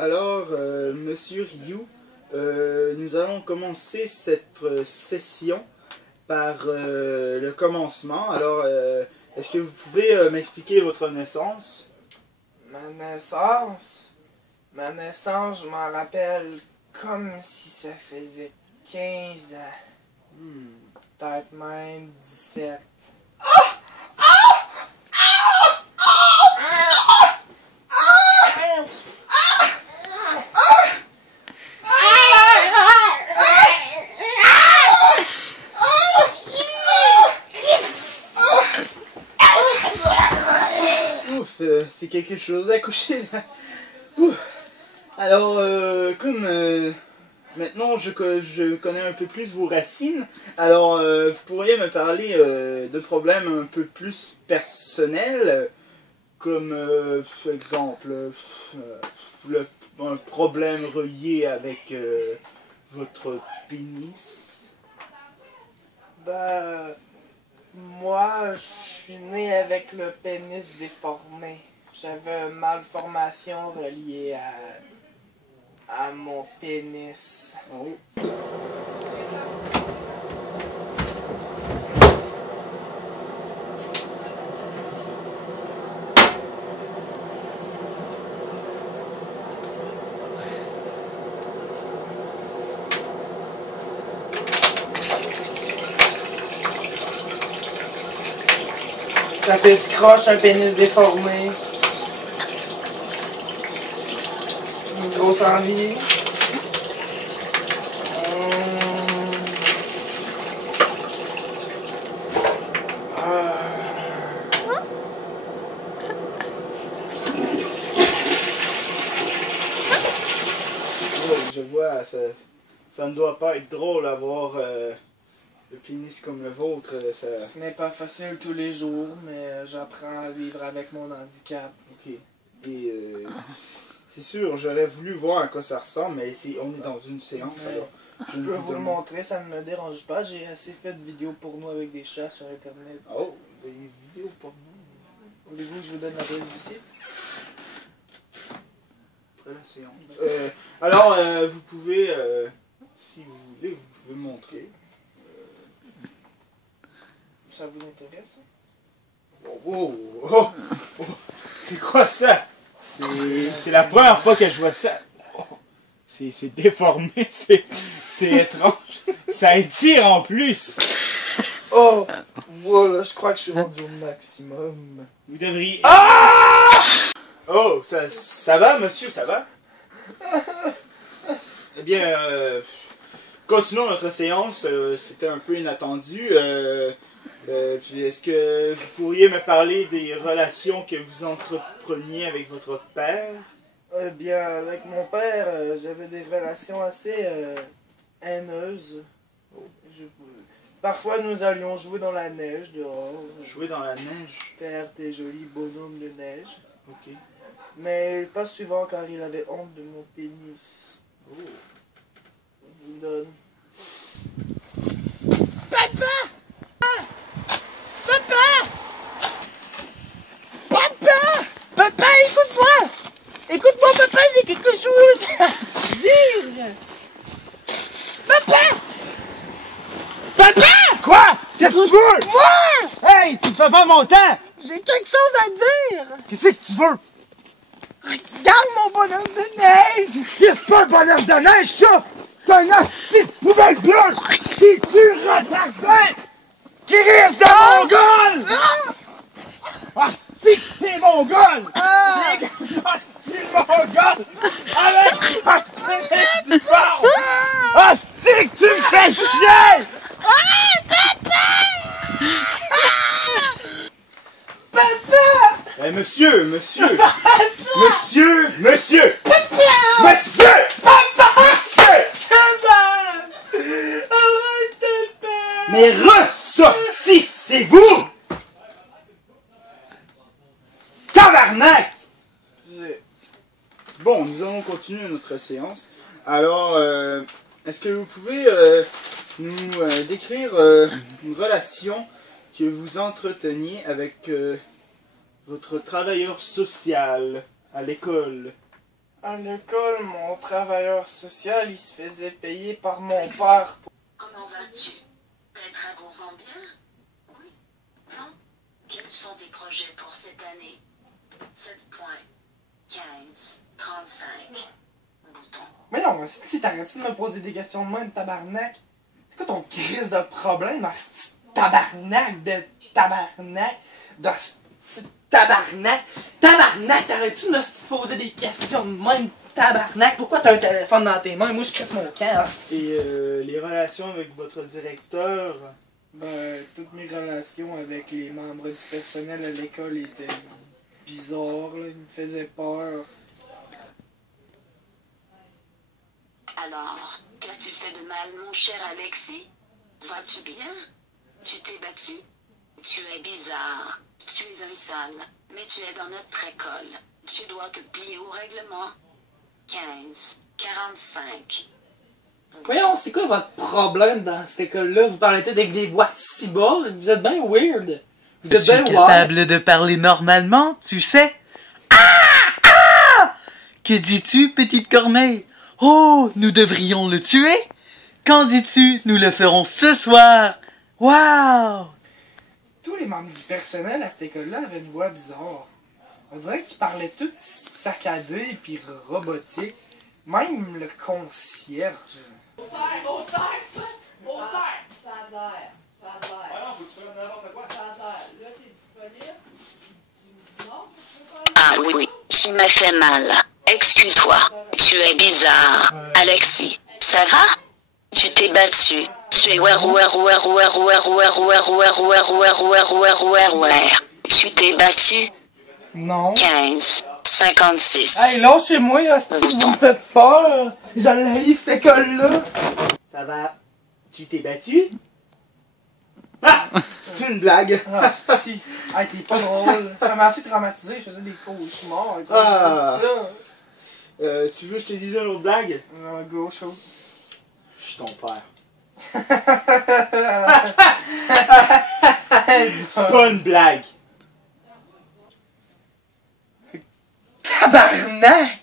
Alors, Monsieur Ryu, nous allons commencer cette session par le commencement. Alors, est-ce que vous pouvez m'expliquer votre naissance? Ma naissance? Ma naissance, je m'en rappelle comme si ça faisait 15 ans. Peut-être même 17. Ouf, c'est quelque chose à coucher là. Ouf. Alors, comme maintenant je connais un peu plus vos racines, alors vous pourriez me parler de problèmes un peu plus personnels, comme par exemple un problème relié avec votre pénis. Ben, moi, je suis né avec le pénis déformé. J'avais une malformation reliée à mon pénis. Oh. Ça fait scroche, un pénis déformé. Une grosse envie. Je vois, ça ne doit pas être drôle d'avoir le pénis comme le vôtre. Ça... Ce n'est pas facile tous les jours, mais j'apprends à vivre avec mon handicap. Ok. Et c'est sûr, j'aurais voulu voir à quoi ça ressemble, mais on est dans une séance, Ouais. alors Je peux vous le montrer, ça ne me dérange pas. J'ai assez fait de vidéos porno avec des chats sur internet. Oh, des vidéos pour nous. Voulez-vous que je vous donne l'adresse du site? Après la séance. Alors, vous pouvez, si vous voulez, vous pouvez montrer. Ça vous intéresse? Oh, oh, oh, oh. C'est quoi ça? C'est la première fois que je vois ça. Oh, c'est déformé, c'est étrange. Ça étire en plus. Oh! Voilà, je crois que je suis rendu au maximum. Vous devriez... Ah! Oh, ça va, monsieur, ça va? Eh bien, continuons notre séance. C'était un peu inattendu. Puis est-ce que vous pourriez me parler des relations que vous entrepreniez avec votre père? Eh bien, avec mon père, j'avais des relations assez haineuses. Parfois, nous allions jouer dans la neige dehors. Jouer dans la neige? Faire des jolis bonhommes de neige. Ok. Mais pas souvent car il avait honte de mon pénis. Oh. Je vous le donne. Papa! Papa, écoute-moi! Écoute-moi, papa, j'ai quelque chose à dire! Papa! Papa! Quoi? Qu'est-ce que tu veux? Moi! Hey, tu me fais pas mon temps! J'ai quelque chose à dire! Qu'est-ce que tu veux? Regarde mon bonhomme de neige! C'est pas un bonhomme de neige, ça! C'est un hostie de poubelle bleue qui tue retardé! Qui risque de mongol! Hostie que t'es mongol! Hostie de mongol! Avec un pénis du bord! Hostie que tu me fais chier! Eh, monsieur! Monsieur! Monsieur! Monsieur! Monsieur! Mais ressaucissez-vous! Tabarnak! Bon, nous allons continuer notre séance. Alors, est-ce que vous pouvez nous décrire une relation que vous entreteniez avec votre travailleur social à l'école? À l'école, mon travailleur social, il se faisait payer par mon père. Comment vas-tu? Les travaux vont bien? Oui? Non? Quels sont tes projets pour cette année? 7.1535. Bouton. Mais non, si t'arrêtes-tu de me poser des questions de même, tabarnak? C'est quoi ton crise de problème, asti tabarnak de tabarnak? Tabarnak! Tabarnak! T'arrêtes-tu de me poser des questions de même, tabarnak? Pourquoi t'as un téléphone dans tes mains? Moi, je crisse mon camp, asti. Et les relations avec votre directeur? Ben, toutes mes relations avec les membres du personnel à l'école étaient bizarres, là. Ils me faisaient peur. Alors, qu'as-tu fait de mal, mon cher Alexis? Vas-tu bien? Tu t'es battu? Tu es bizarre. Tu es un sale, mais tu es dans notre école. Tu dois te plier au règlement. 15.45. Voyons, c'est quoi votre problème dans cette école-là? Vous parlez tout avec des voix si bas, vous êtes bien weird. Vous Je êtes suis bien capable de parler normalement, tu sais. Ah! Ah! Que dis-tu, petite corneille? Oh, nous devrions le tuer? Qu'en dis-tu? Nous le ferons ce soir. Waouh! Tous les membres du personnel à cette école-là avaient une voix bizarre. On dirait qu'ils parlaient tous saccadés puis robotiques. Même le concierge. Au cerf! Ça a l'air. Alors, faut que tu fasses n'importe quoi. Ça a l'air. Là, t'es disponible? Tu me dis non? Ah oui, oui, tu m'as fait mal. Excuse-toi. Tu es bizarre. Alexis, ça va? Tu t'es battu. Tu es Tu t'es battu? Non. 15.56. Hey, lâchez-moi, hostie, vous me faites peur. J'allais cette école-là. Ça va? Tu t'es battu? Ah! C'est une blague! Ah, hostie. Hey, t'es pas drôle. Ça m'a assez traumatisé, je faisais des cauchemars. Et tout Ah. ça. Tu veux que je te dise une autre blague? Go, show. Je suis ton père. C'est pas une blague! Tabarnak!